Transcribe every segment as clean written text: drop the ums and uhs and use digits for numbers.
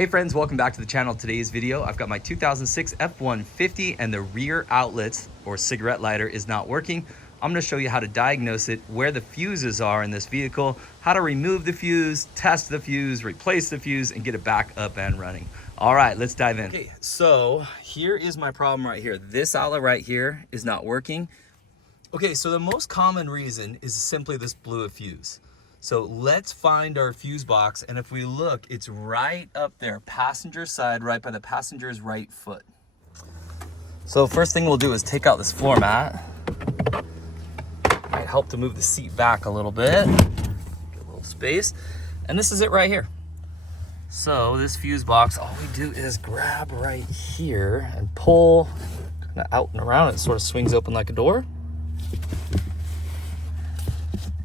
Hey friends, welcome back to the channel. Today's video, I've got my 2006 F150 and the rear outlets or cigarette lighter is not working. I'm gonna show you how to diagnose it, where the fuses are in this vehicle, how to remove the fuse, test the fuse, replace the fuse, and get it back up and running. All right, let's dive in. Okay, so here is my problem right here. This outlet right here is not working. Okay, so the most common reason is simply this blew a fuse. So let's find our fuse box, and if we look, it's right up there, passenger side, right by the passenger's right foot. So first thing we'll do is take out this floor mat. Might help to move the seat back a little bit, get a little space, and this is it right here. So this fuse box, all we do is grab right here and pull kind of out and around. It sort of swings open like a door.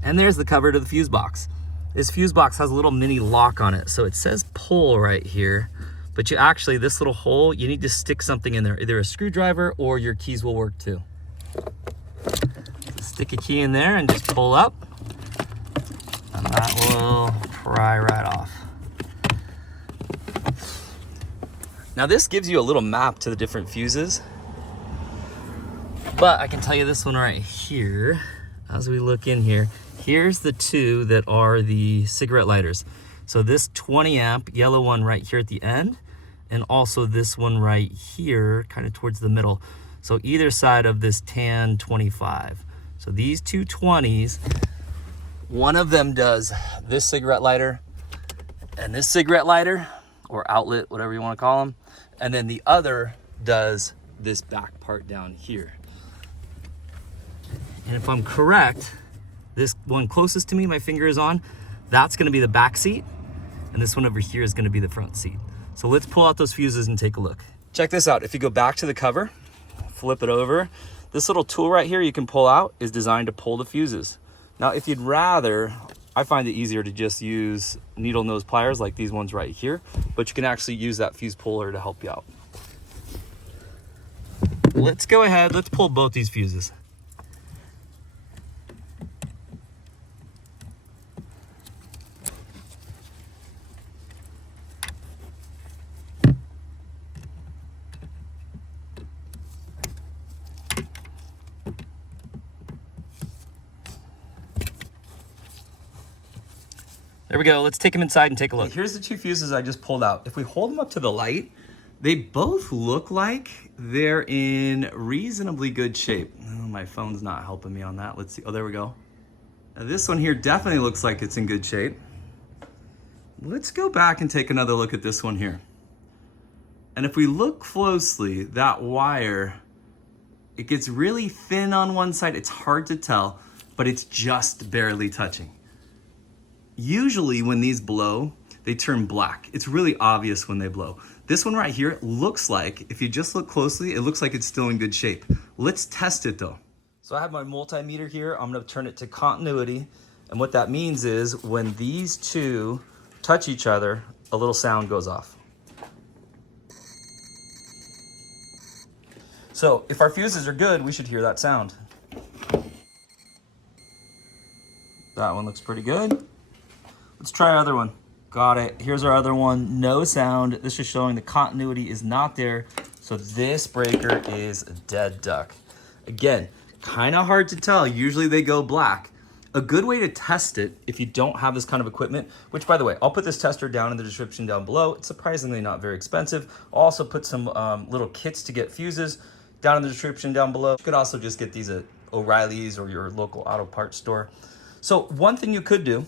And there's the cover to the fuse box. This fuse box has a little mini lock on it. So it says pull right here, but you actually, this little hole, you need to stick something in there, either a screwdriver or your keys will work too. Stick a key in there and just pull up, and that will pry right off. Now this gives you a little map to the different fuses, but I can tell you this one right here, as we look in here, here's the two that are the cigarette lighters. So this 20 amp yellow one right here at the end, and also this one right here, kind of towards the middle. So either side of this tan 25. So these two 20s, one of them does this cigarette lighter and this cigarette lighter, or outlet, whatever you want to call them. And then the other does this back part down here. And if I'm correct, this one closest to me, my finger is on, that's gonna be the back seat, and this one over here is gonna be the front seat. So let's pull out those fuses and take a look. Check this out. If you go back to the cover, flip it over, this little tool right here you can pull out is designed to pull the fuses. Now, if you'd rather, I find it easier to just use needle nose pliers like these ones right here, but you can actually use that fuse puller to help you out. Let's go ahead, let's pull both these fuses. There we go, let's take them inside and take a look. Here's the two fuses I just pulled out. If we hold them up to the light, they both look like they're in reasonably good shape. Oh, my phone's not helping me on that. Let's see, oh, there we go. Now, this one here definitely looks like it's in good shape. Let's go back and take another look at this one here. And if we look closely, that wire, it gets really thin on one side. It's hard to tell, but it's just barely touching. Usually when these blow, they turn black. It's really obvious when they blow. This one right here looks like, if you just look closely, it looks like it's still in good shape. Let's test it though. So I have my multimeter here. I'm gonna turn it to continuity. And what that means is when these two touch each other, a little sound goes off. So if our fuses are good, we should hear that sound. That one looks pretty good. Let's try our other one. Got it. Here's our other one. No sound. This is showing the continuity is not there. So this breaker is a dead duck. Again, kind of hard to tell. Usually they go black. A good way to test it if you don't have this kind of equipment, which by the way, I'll put this tester down in the description down below. It's surprisingly not very expensive. I'll also put some little kits to get fuses down in the description down below. You could also just get these at O'Reilly's or your local auto parts store. So one thing you could do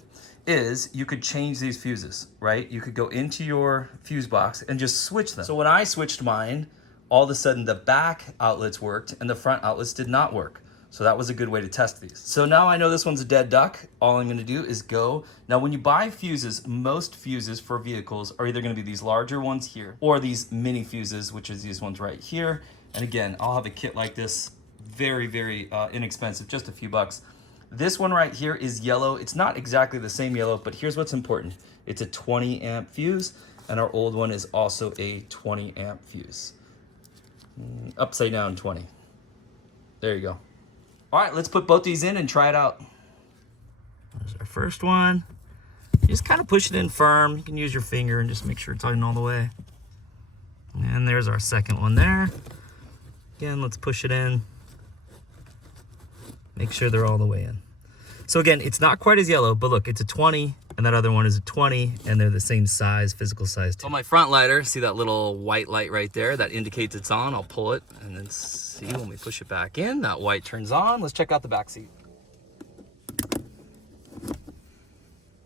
is you could change these fuses, right? You could go into your fuse box and just switch them. So when I switched mine, all of a sudden the back outlets worked and the front outlets did not work. So that was a good way to test these. So now I know this one's a dead duck. All I'm gonna do is go. Now when you buy fuses, most fuses for vehicles are either gonna be these larger ones here or these mini fuses, which is these ones right here. And again, I'll have a kit like this, very, very inexpensive, just a few bucks. This one right here is yellow. It's not exactly the same yellow, but here's what's important. It's a 20 amp fuse, and our old one is also a 20 amp fuse. Upside down 20. There you go. All right, let's put both these in and try it out. There's our first one. You just kind of push it in firm. You can use your finger and just make sure it's in all the way. And there's our second one there. Again, let's push it in. Make sure they're all the way in. So again, it's not quite as yellow, but look, it's a 20, and that other one is a 20, and they're the same size, physical size too. On my front lighter, see that little white light right there? That indicates it's on. I'll pull it, and then see when we push it back in, that white turns on. Let's check out the back seat.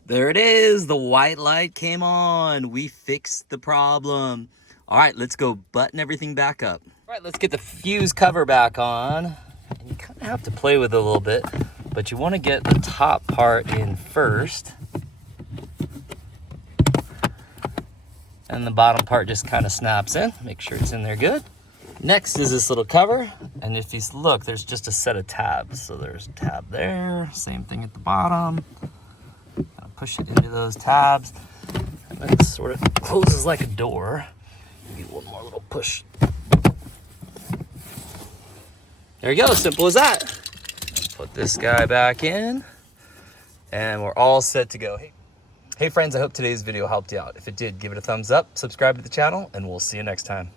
There it is, the white light came on. We fixed the problem. All right, let's go button everything back up. All right, let's get the fuse cover back on. And you kind of have to play with it a little bit, but you want to get the top part in first. And the bottom part just kind of snaps in. Make sure it's in there good. Next is this little cover. And if you look, there's just a set of tabs. So there's a tab there, same thing at the bottom. Push it into those tabs. And then it sort of closes like a door. Maybe one more little push. There you go, simple as that. Put this guy back in, and we're all set to go. Hey friends, I hope today's video helped you out. If it did, give it a thumbs up, subscribe to the channel, and we'll see you next time.